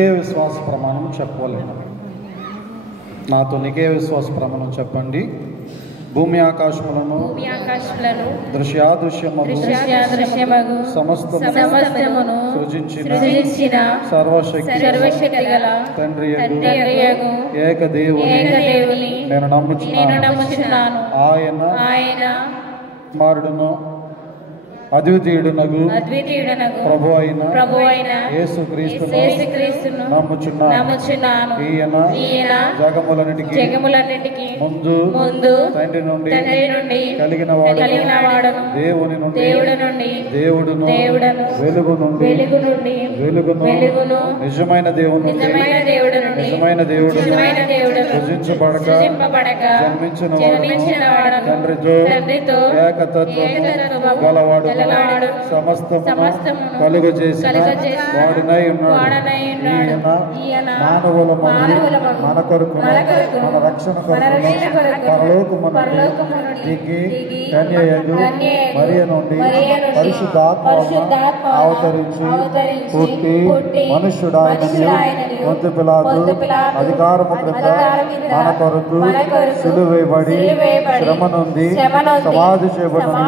విశ్వాస ప్రమాణం చెప్పలేను. నాతో నికే విశ్వాస ప్రమాణం చెప్పండి. భూమి ఆకాశములను దృశ్యాదృశ్యమగు సమస్తమును సృజించిన సర్వశక్తి గల తండ్రి యగు ఏక దేవుని నేను నమ్ముచున్నాను. ఆయన కుమారుడును అద్వితీయుడునగు ప్రభు అయిన యేసుక్రీస్తును నమ్ముచున్నాను. ఈయన జగములన్నిటికి ముందు తండ్రి నుండి కలిగిన వాడును, దేవుని నుండి దేవుడును, వెలుగు నుండి వెలుగును, నిజమైన దేవుడు సృజించబడక జన్మించిన వాడు తండ్రితో ఏకతత్వము గలవాడు, సమస్తమును కలుగ చేసిన వాడునై ఉన్నాడు. ఈయన మానవుల మన కొరకు మన రక్షణ కొరకు పరలోకమునకు కన్యయగు మరియ నుండి పరిశుద్ధాత్మ అవతరించి పుట్టి మనుష్యుడాయనని పొంతి పిలాతు అధికారము క్రింద మన కొరకు సిలువేయబడి శ్రమ నుండి సమాధి చేయబడిన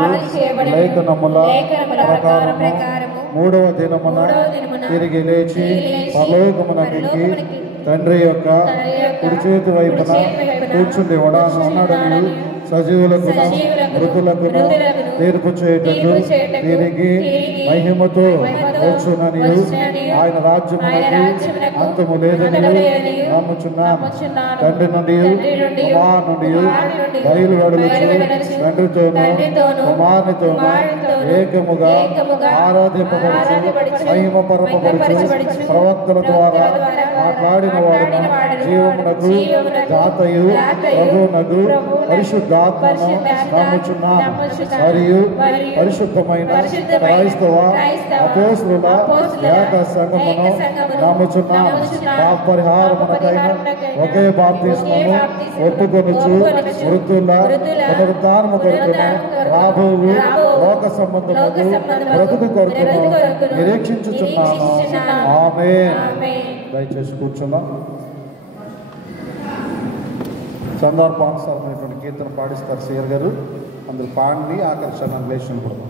లేఖనముల ప్రకారము మూడవ దినమున తిరిగి లేచి పరలోకమునకెక్కి తండ్రి యొక్క కుడి చేతి వైపున కూర్చుండి ఉన్నాడని సజీవులకు మృతులకు తీర్పు చేయుటకు తిరిగి మహిమతో వచ్చునని ఆయన రాజ్యమునకు అంతము లేదని నమ్ముచున్నాను. తండ్రి నుండి కుమారు నుండి బయలువెడలుచు తండ్రితోనూ కుమారునితోనూ ఏకముగా ఆరాధింపబడుచు మహిమ పరపబడుచు ప్రవక్తల ద్వారా మాట్లాడిన వాడును జీవమునకు దాతయు ప్రభువునకు పరిశుద్ధాత్మను నమ్ముచున్నాను. మరియు పరిశుద్ధమైన క్రైస్తవ అపోస్తుల ఏక సంఘమును నమ్ముచున్నాను. పాప పరిహారమునకైన ఒకే బాప్తిస్మము ఒప్పుకొనుచు మృతుల పునరుద్ధానము కొరకును రాబోవు లోక సంబంధముకు బ్రతుకు కొరకును నిరీక్షించుచున్నాను. ఆమేన్. దయచేసి కూర్చున్నాం. సందర్భానుసారమైనటువంటి కీర్తన పాడిస్తారు సిఆర్ గారు. అందులో పాడి ఆకర్షణ లేచిన కూడా